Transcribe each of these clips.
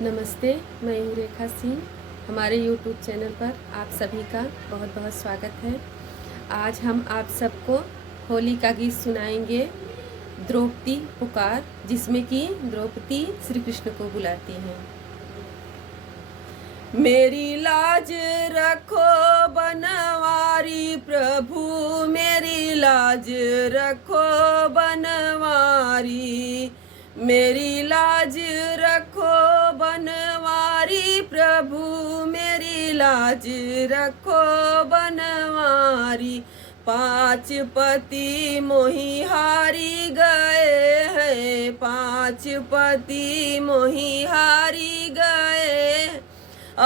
नमस्ते, मैं हूँ रेखा सिंह। हमारे यूट्यूब चैनल पर आप सभी का बहुत बहुत स्वागत है। आज हम आप सबको होली का गीत सुनाएंगे, द्रौपदी पुकार, जिसमें कि द्रौपदी श्री कृष्ण को बुलाती हैं। मेरी लाज रखो बनवारी प्रभु, मेरी लाज रखो बनवारी, मेरी लाज रखो बनवारी प्रभु, मेरी लाज रखो बनवारी। 5 पति मोहि हारी गए हैं, 5 पति मोहि हारी गए,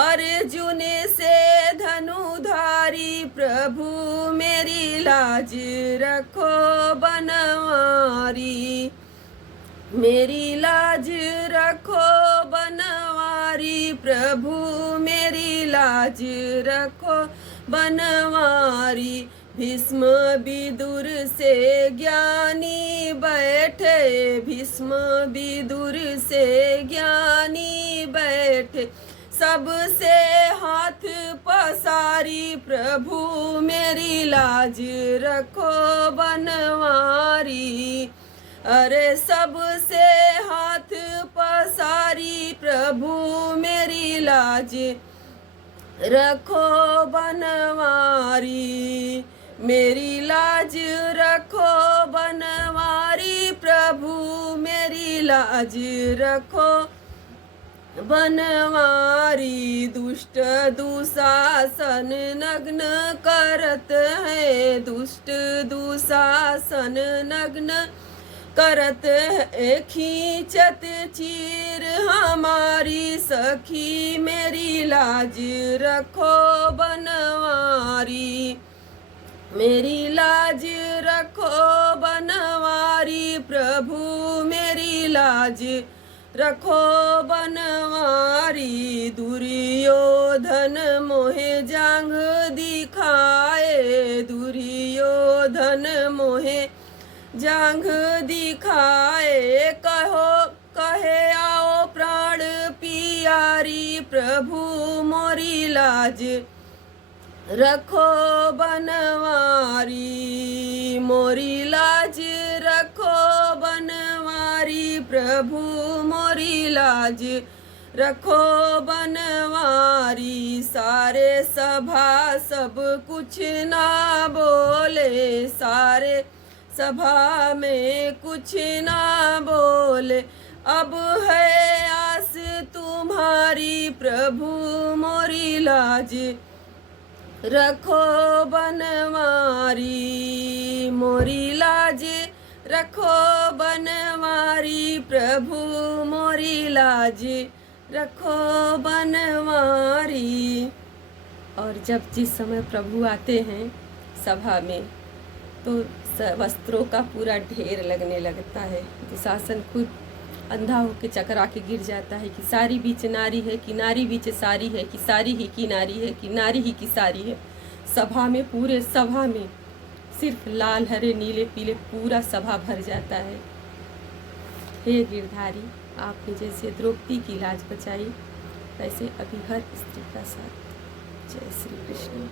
अर्जुन से धनुधारी प्रभु, मेरी लाज रखो बनवारी, मेरी लाज रखो बनवारी प्रभु, मेरी लाज रखो बनवारी। भीष्म विदुर से ज्ञानी बैठे, भीष्म विदुर से ज्ञानी बैठे, सबसे हाथ पसारी प्रभु, मेरी लाज रखो बनवारी। अरे सबसे हाथ पसारी प्रभु, मेरी लाज रखो बनवारी, मेरी लाज रखो बनवारी प्रभु, मेरी लाज रखो बनवारी। दुष्ट दुशासन नग्न करत है, दुष्ट दुशासन नग्न करत है, खींचत चीर हमारी सखी, मेरी लाज रखो बनवारी, मेरी लाज रखो बनवारी प्रभु, मेरी लाज रखो बनवारी। दुर्योधन मोहे जांघ दिखाए, दुर्योधन मोहे जांघ दिखाए, कहे आओ प्राण पियारी प्रभु, मोरी लाज रखो बनवारी, मोरी लाज रखो बनवारी प्रभु, मोरी लाज रखो बनवारी। सारे सभा सब कुछ ना बोले, सारे सभा में कुछ ना बोले, अब है आस तुम्हारी प्रभु, मोरी लाज रखो बनवारी, मोरी लाज रखो बनवारी प्रभु, मोरी लाज रखो बनवारी। और जब जिस समय प्रभु आते हैं सभा में, तो वस्त्रों का पूरा ढेर लगने लगता है। दुशासन खुद अंधा होकर चकरा के गिर जाता है कि सारी बीच नारी है, कि नारी बीच सारी है, कि सारी ही की नारी है, कि नारी ही की सारी है। सभा में, पूरे सभा में सिर्फ लाल हरे नीले पीले पूरा सभा भर जाता है। हे गिरधारी, आपने जैसे द्रौपदी की लाज बचाई, वैसे अभी हर स्त्री का साथ। जय श्री कृष्ण।